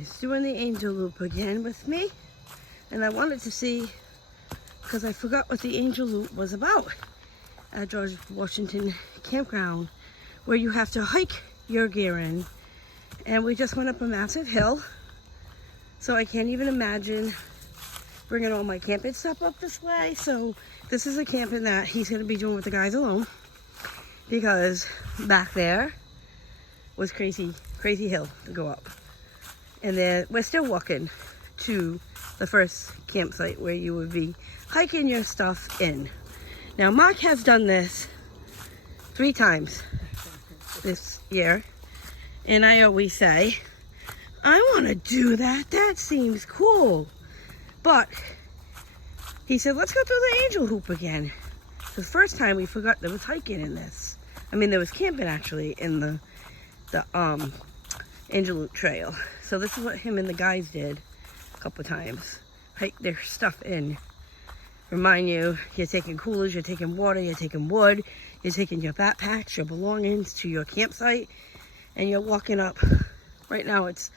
is doing the angel loop again with me. And I wanted to see, because I forgot what the angel loop was about at George Washington Campground, where you have to hike your gear in. And we just went up a massive hill, so I can't even imagine bringing all my camping stuff up this way. So this is a camping that he's going to be doing with the guys alone, because back there was crazy hill to go up. And then we're still walking to the first campsite where you would be hiking your stuff in. Now Mark has done this 3 times this year, and I always say, I want to do that. That seems cool. But he said, let's go through the angel hoop again. The first time we forgot there was hiking in this. I mean, there was camping actually in the angel loop trail. So this is what him and the guys did a couple times. Hike their stuff in. Remind you, you're taking coolers, you're taking water, you're taking wood, you're taking your backpacks, your belongings to your campsite, and you're walking up. Right now it's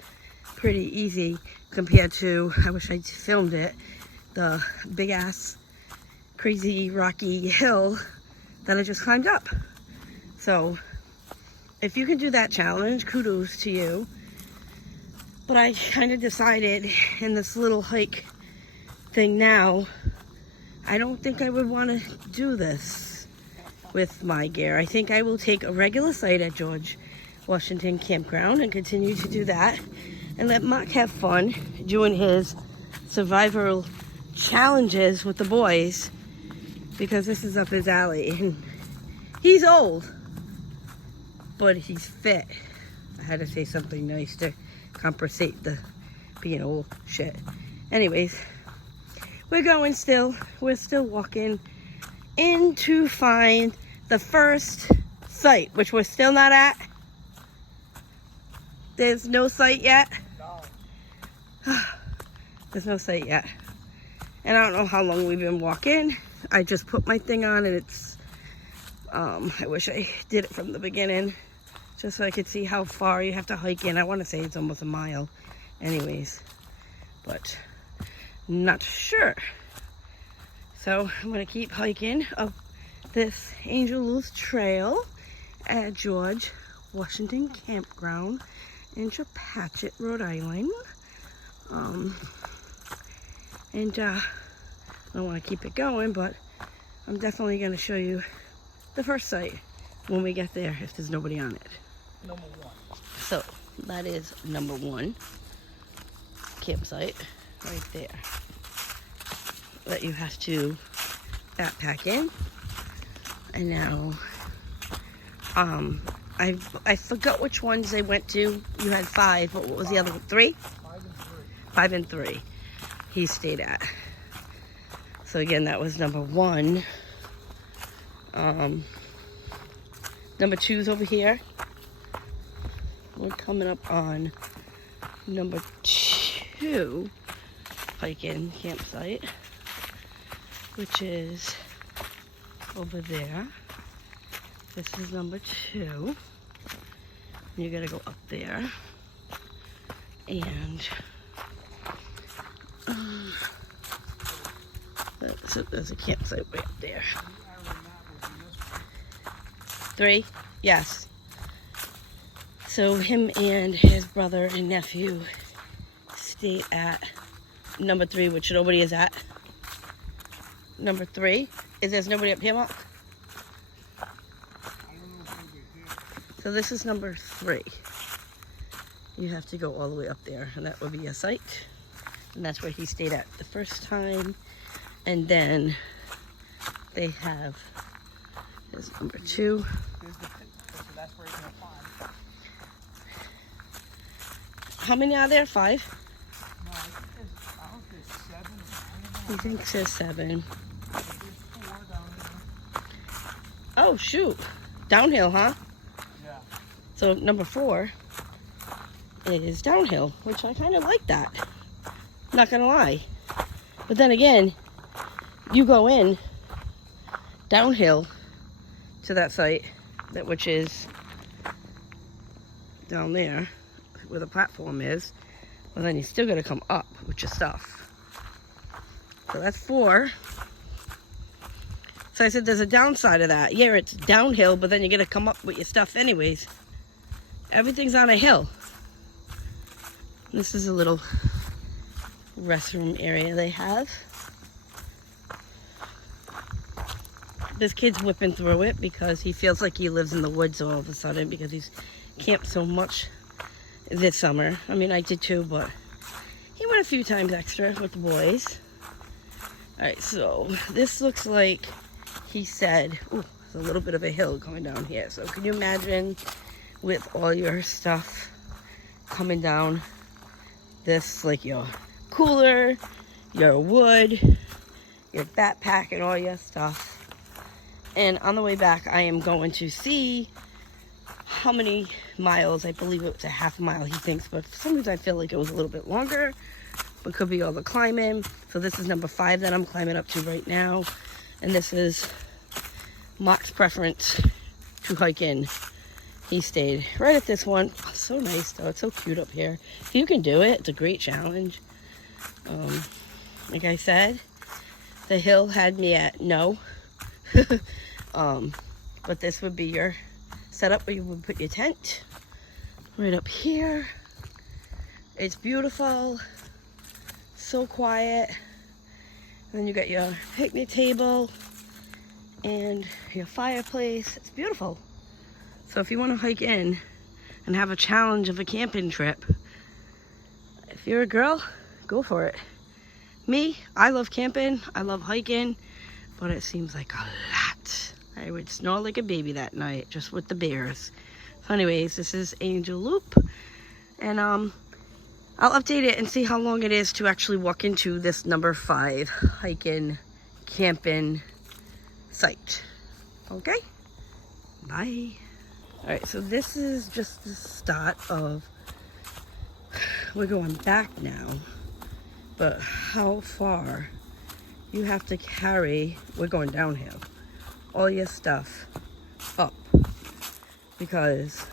pretty easy compared to, I wish I filmed it, the big ass crazy rocky hill that I just climbed up. So if you can do that challenge, kudos to you. But I kind of decided in this little hike thing now, I don't think I would want to do this with my gear. I think I will take a regular site at George Washington Campground and continue to do that, and let Mark have fun doing his survival challenges with the boys, because this is up his alley. And he's old, but he's fit. I had to say something nice to compensate the being old shit. Anyways, we're going still. We're still walking in to find the first site, which we're still not at. There's no site yet? No. There's no site yet. And I don't know how long we've been walking. I just put my thing on and it's, I wish I did it from the beginning, just so I could see how far you have to hike in. I want to say it's almost a mile anyways, but not sure. So I'm going to keep hiking up this Angel Loop Trail at George Washington Campground in Chepachet, Rhode Island. I don't want to keep it going, but I'm definitely going to show you the first site when we get there, if there's nobody on it. Number 1. So that is number 1 campsite right there that you have to backpack in. And now I forgot which ones they went to. You had 5, but what was the other one? 3? 5 and 3. 5 and 3 he stayed at. So again, that was number 1. Number 2's over here. We're coming up on number 2 hiking campsite, which is over there. This is number 2. You gotta go up there, and there's a campsite way up there. 3? Yes. So him and his brother and nephew stay at number 3, which nobody is at. Number 3? There's nobody up here, Mark? So this is number 3. You have to go all the way up there, and that would be a site. And that's where he stayed at the first time. And then they have his number 2. So that's where you're going to find. How many are there? 5? No, I don't think there's 7. He thinks there's 7. There's 4 down there. Oh, shoot. Downhill, huh? Yeah. So number 4 is downhill, which I kind of like that. Not gonna lie. But then again, you go in downhill to that site, which is down there where the platform is. Well, then you still gotta come up with your stuff. So that's 4. So I said there's a downside of that. Yeah, it's downhill, but then you gotta come up with your stuff anyways. Everything's on a hill. This is a little restroom area they have. This kid's whipping through it because he feels like he lives in the woods all of a sudden because he's camped so much this summer. I mean, I did too, but he went a few times extra with the boys. Alright, so this looks like he said, ooh, there's a little bit of a hill going down here. So can you imagine with all your stuff coming down this, like your cooler, your wood, your backpack, and all your stuff. And on the way back, I am going to see how many miles. I believe it was a half mile, he thinks, but for some reason I feel like it was a little bit longer. But could be all the climbing. So this is number 5 that I'm climbing up to right now. And this is Mark's preference to hike in. He stayed right at this one. Oh, so nice though. It's so cute up here. If you can do it, it's a great challenge. Like I said, the hill had me at no. But this would be your setup where you would put your tent right up here. It's beautiful, so quiet. And then you got your picnic table and your fireplace. It's beautiful. So if you want to hike in and have a challenge of a camping trip, if you're a girl, go for it. Me, I love camping, I love hiking, but it seems like a lot. I would snore like a baby that night, just with the bears. So anyways, this is Angel Loop, and I'll update it and see how long it is to actually walk into this number 5 hiking, camping site. Okay? Bye. Alright, so this is just the start of, we're going back now, but how far you have to carry, we're going downhill, all your stuff up, because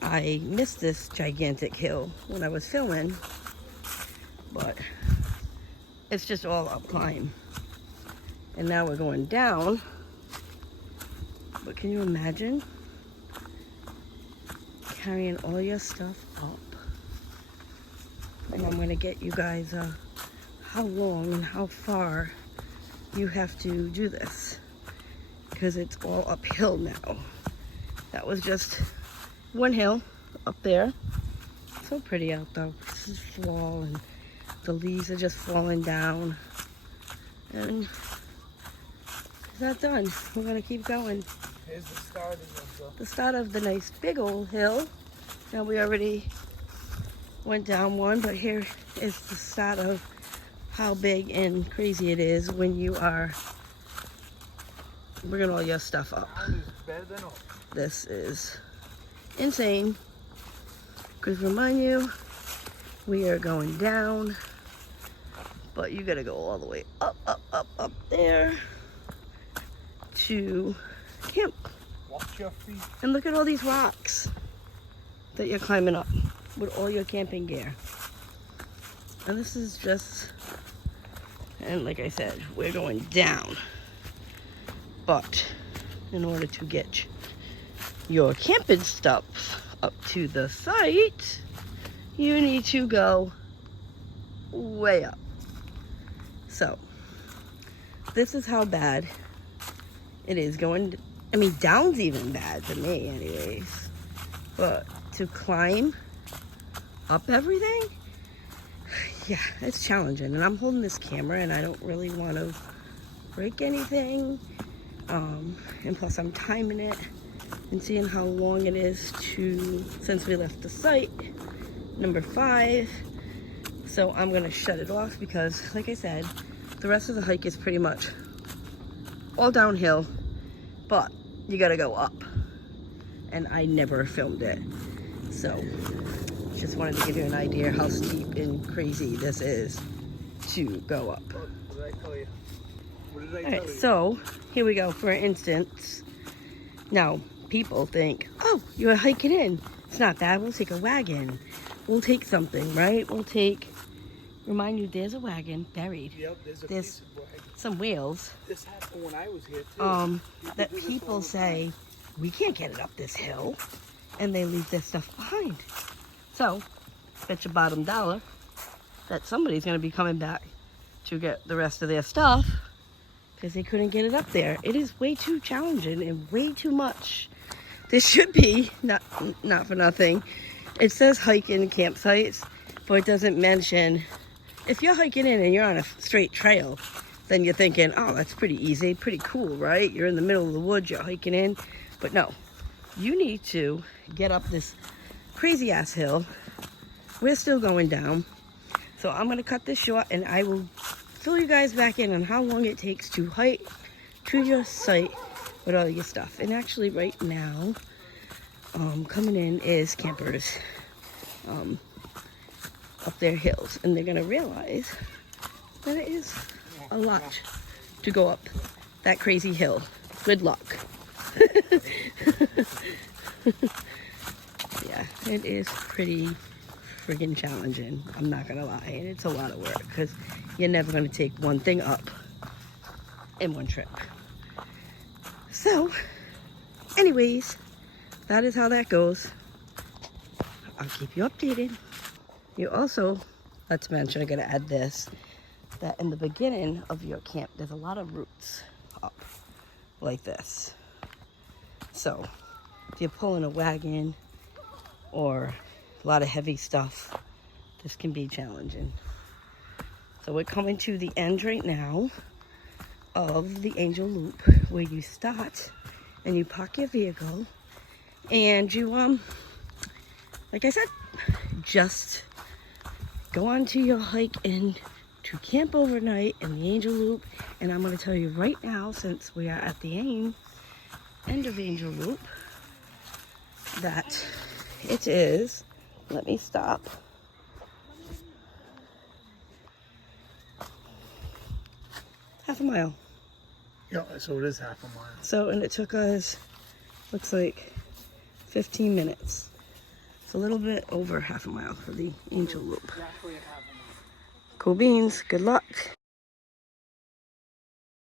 I missed this gigantic hill when I was filming, but it's just all up climb. And now we're going down, but can you imagine carrying all your stuff up? And I'm gonna get you guys how long and how far you have to do this, because it's all uphill now. That was just one hill up there. So pretty out though. This is fall and the leaves are just falling down. And it's not done. We're gonna keep going. Here's the start of The start of the nice big old hill. Now we already went down one, but here is the start of how big and crazy it is when you are bringing all your stuff up. This is insane. Because remind you, we are going down, but you gotta go all the way up, up, up, up there to camp. Watch your feet. And look at all these rocks that you're climbing up with all your camping gear. And this is just, and like I said, we're going down. But in order to get your camping stuff up to the site, you need to go way up. So this is how bad it is going. I mean, down's even bad to me anyways, but to climb up everything, yeah, it's challenging. And I'm holding this camera and I don't really want to break anything, and plus I'm timing it and seeing how long it is since we left the site, number 5. So I'm gonna shut it off because, like I said, the rest of the hike is pretty much all downhill, but you gotta go up, and I never filmed it. So just wanted to give you an idea how steep and crazy this is to go up. What did I tell you? What did I All right, so here we go. For instance, now people think, oh, you're hiking in. It's not bad. We'll take a wagon. we'll take something, right? We'll take, remind you, there's a wagon buried. Yep, there's a There's piece of wagon. some wheels. This happened when I was here too. That do this people all the say, we can't get it up this hill. And they leave their stuff behind. So, bet your bottom dollar that somebody's going to be coming back to get the rest of their stuff because they couldn't get it up there. It is way too challenging and way too much. There should be, not for nothing, it says hiking campsites, but it doesn't mention, if you're hiking in and you're on a straight trail, then you're thinking, oh, that's pretty easy, pretty cool, right? You're in the middle of the woods, you're hiking in. But no, you need to get up this crazy ass hill. We're still going down. So I'm gonna cut this short and I will fill you guys back in on how long it takes to hike to your site with all your stuff. And actually right now, coming in is campers up their hills. And they're gonna realize that it is a lot to go up that crazy hill. Good luck. Yeah, it is pretty friggin' challenging. I'm not gonna lie, and it's a lot of work because you're never gonna take one thing up in one trip. So, anyways, that is how that goes. I'll keep you updated. You also, let's mention, I'm gonna add this, that in the beginning of your camp, there's a lot of roots up like this. So, if you're pulling a wagon or a lot of heavy stuff, this can be challenging. So we're coming to the end right now of the Angel Loop, where you start and you park your vehicle and you, like I said, just go on to your hike and to camp overnight in the Angel Loop. And I'm going to tell you right now, since we are at the end of Angel Loop, that it is, let me stop, half a mile. Yeah, so it is half a mile. So, and it took us, looks like 15 minutes. It's a little bit over half a mile for the Angel Loop. Exactly a half a mile. Cool beans, good luck.